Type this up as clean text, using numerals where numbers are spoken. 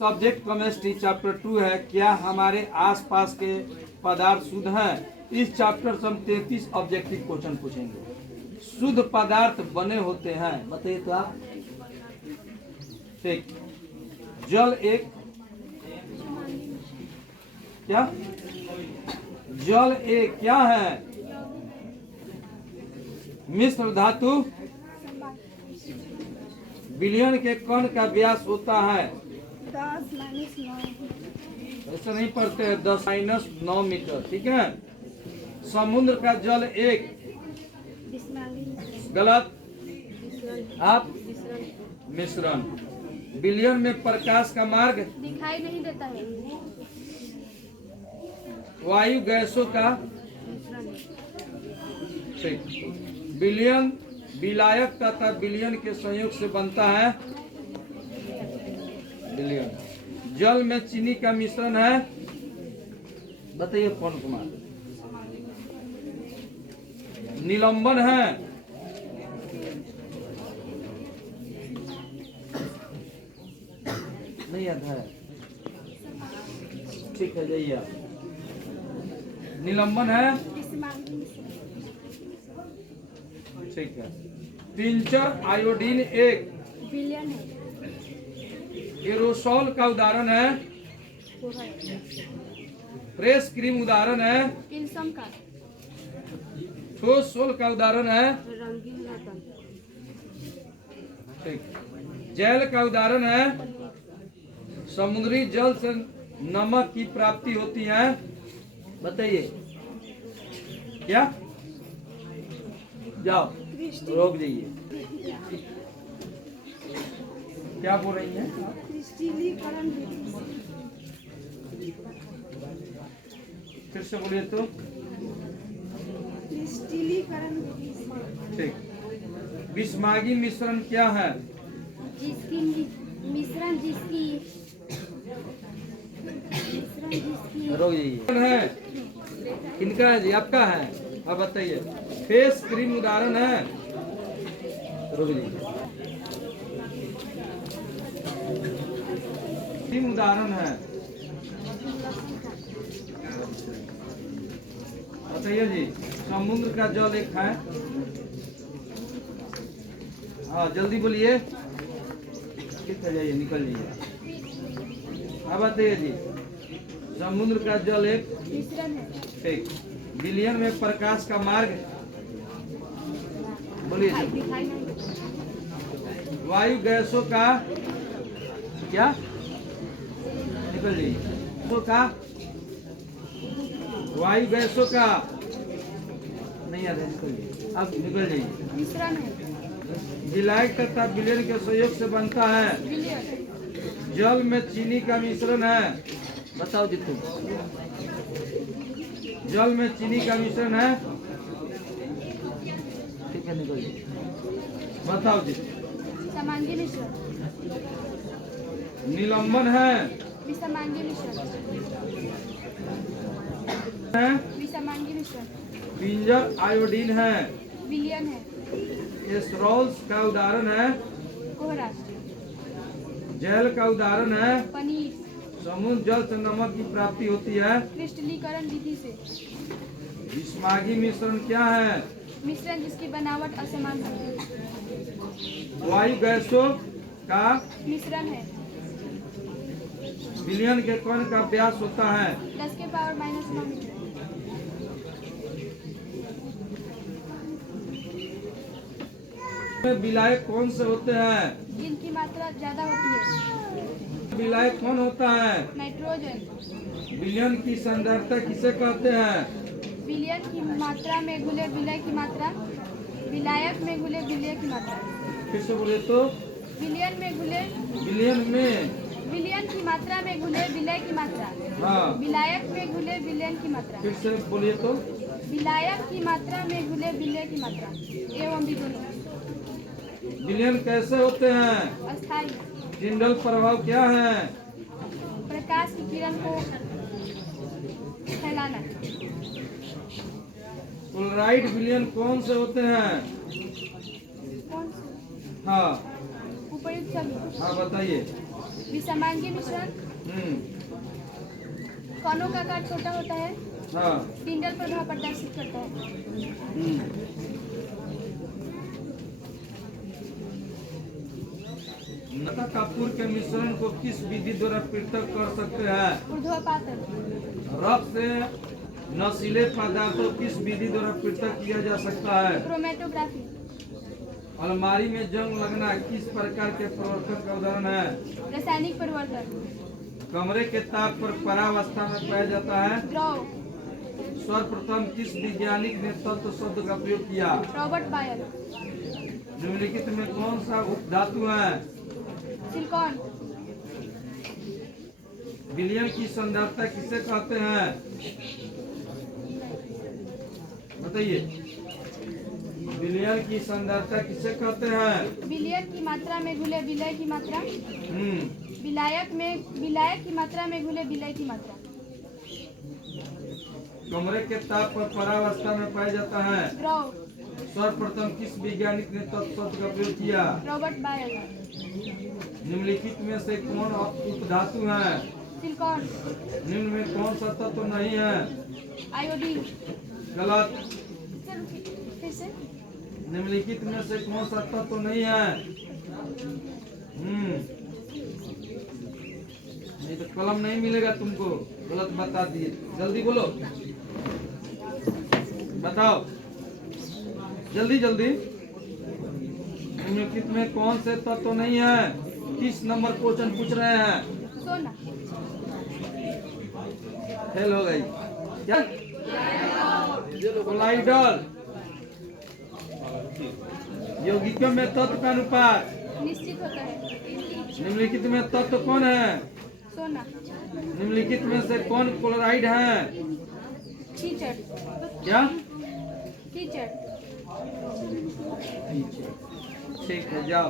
Subject chemistry chapter 2 है। क्या हमारे आसपास के पदार्थ शुद्ध हैं? इस चैप्टर से हम 33 ऑब्जेक्टिव क्वेश्चन पूछेंगे। शुद्ध पदार्थ बने होते हैं, बताइए तो आप। ठीक। जल एक क्या? जल एक क्या है? मिश्र धातु। बिलियन के कण का व्यास होता है 10-9। ऐसा नहीं पढ़ते हैं, 10-9 मीटर। ठीक है। समुद्र का जल एक गलत। आप मिश्रण। बिलियन में प्रकाश का मार्ग दिखाई नहीं देता है। वायु गैसों का ठीक। बिलियन विलायक तथा बिलियन के संयोग से बनता है बिलियन। जल में चीनी का मिश्रण है, बताइए कौन कुमार। निलंबन है, नहीं याद है। ठीक है, जाइए आप। निलंबन है, ठीक है। पिंचर आयोडीन एक बिलियन है। एरोसोल का उदाहरण है। फ्रेश क्रीम उदाहरण है। किल्सम का ठोस सोल का उदाहरण है। रंगीन रतन। ठीक। जैल का उदाहरण है। समुद्री जल से नमक की प्राप्ति होती है, बताइए क्या? जाओ रोक जाइए। क्या बोल रही हैं? क्रिस्टलीकरण फिर से बोलिए तो। क्रिस्टलीकरण ठीक। बिस्मागी मिश्रण क्या है? जिसकी मिश्रण रोक जाइए। है किनका है जी? आपका है। अब बताइए। फेस क्रीम उदाहरण है। रुक जाइए। क्रीम उदाहरण है, बताइए जी। समुद्र का जल एक है। हाँ जल्दी बोलिए। कितना जाइए, निकल जाइए। अब बताइए जी। समुद्र का जल एक मिश्रण है। ठीक। बिलियन में प्रकाश का मार्ग बोलिए जी। दिखाई नहीं देता। वायु गैसों का क्या? निकल जाइए। तो का वायु गैसों का नहीं याद है, निकल जाइए। अब निकल जाइए। मिश्रण है। विलायक तथा बिलियन के सहयोग से बनता है बिलियन। जल में चीनी का मिश्रण है, बताओ जी तुम। जल में चीनी का मिश्रण है, ठीक है, निकल जाइए। बताओ जी। समांगी मिश्रण। निलंबन है, विसमांगी मिश्रण। विसमांगी मिश्रण। पिंजर आयोडीन है। बिलियन है। एस्ट्रोल्स का उदाहरण है। कोहरा। जैल का उदाहरण है। पनीर। समुद्र जल से नमक की प्राप्ति होती है क्रिस्टलीकरण विधि से। बिस्मागी मिश्रण क्या है? मिश्रण जिसकी बनावट असमान है। वायु गैसों का मिश्रण है। बिलियन के कण का व्यास होता है 10 के पावर -9 मीटर। विलायक कौन से होते हैं? जिनकी मात्रा ज्यादा होती है। विलायक कौन होता है? नाइट्रोजन। बिलियन की सांद्रता किसे कहते हैं? विलियन की मात्रा में घुले विलय की मात्रा। विलायक में घुले विलय की मात्रा। फिर से बोले तो। विलियन में घुले विलियन की मात्रा में घुले विलय की मात्रा। हाँ। विलायक में घुले विलयन की मात्रा। फिर से बोलिए तो। विलायक की मात्रा में घुले विलय की मात्रा एवं विगुण। विलियन कैसे होते हैं? अस्थायी। जिंडल प्रभाव क्या है? प्रकाश की किरण को फैलाना। क्लोराइड विलियन कौन से होते हैं? कौन से? हाँ उपयुक्त सभी। हाँ बताइए। विषमांगी मिश्रण। कणों का आकार छोटा होता है। हाँ। टिंडल प्रभाव प्रदर्शित करता है। नमक कपूर के मिश्रण को किस विधि द्वारा पृथक कर सकते हैं? ऊर्ध्वपातन। रक्त से नशीले पदार्थों किस विधि द्वारा पृथक किया जा सकता है? क्रोमेटोग्राफी। अलमारी में जंग लगना किस प्रकार के परिवर्तन का उदाहरण है? रासायनिक परिवर्तन। कमरे के ताप पर परावस्था में पाया जाता है। द्रव। सर्वप्रथम किस वैज्ञानिक ने तत्व शब्द का प्रयोग किया? Robert Bayer. निम्नलिखित में कौन सा उपधातु है? सिलिकॉन। विलयन की संधारिता किसे कहते हैं? बताइए, विलयन की संधारिता किसे कहते हैं? विलयन की मात्रा में घुले विलय की मात्रा। विलायक की मात्रा में घुले विलय की मात्रा। कमरे के ताप पर परावस्था में पाया जाता है। द्रव। सर्वप्रथम किस वैज्ञानिक ने तत्व शब्द का प्रयोग किया? Robert Bayer. निम्नलिखित में से कौन उपधातु है? सिलिकॉन। निम्न में कौन सा तत्व नहीं है? आयोडीन। गलत। फिर से। निम्नलिखित में से कौन सा तत्व नहीं है? नहीं तो कलम नहीं मिलेगा तुमको। गलत बता दिए, जल्दी बोलो, बताओ जल्दी जल्दी। निम्नलिखित में कौन से तत्व नहीं है? 30 नंबर क्वेश्चन पूछ रहे हैं। सोना। फेल हो गई क्या? कोलाइडल। यौगिकों में तत्व का अनुपात निश्चित होता है। निम्नलिखित में तत्व कौन है? सोना। निम्नलिखित में से कौन क्लोराइड है? कीचड़। क्या? कीचड़। ठीक है, जाओ।